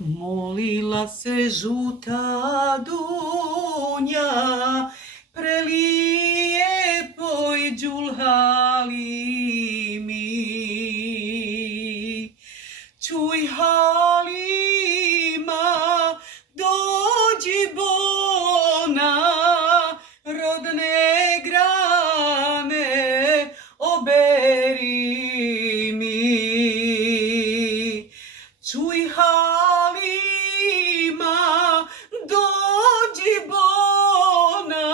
Molila se žuta dunja, prelijepoj Đulhalimi. Čuj Halima, dođi bona, rodne grane oberi mi. Čuj Halima, dođi bona,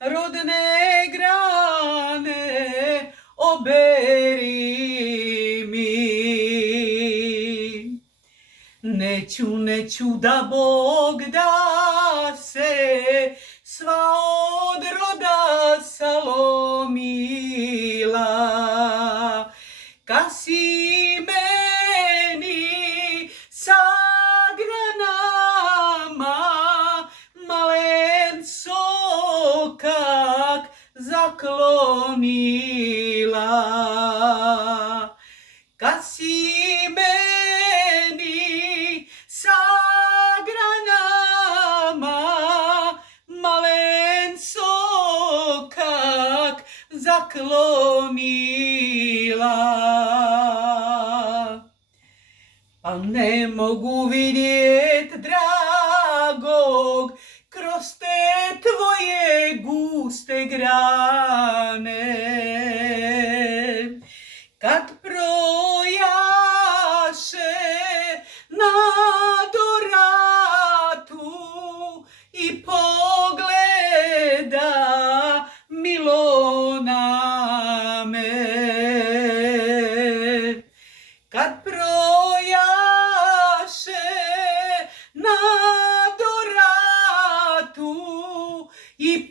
rodne grane oberi mi. Neću da Bog da se sva odroda salomila, ka si meni sagranama malen sokak zaklonila. Ka si meni sagranama malen sokak zaklonila. Pa ne mogu vidjet dragog kroz te tvoje guste grane, kad projaše na doratu i pogleda milo na me. Kad projaše na doratu i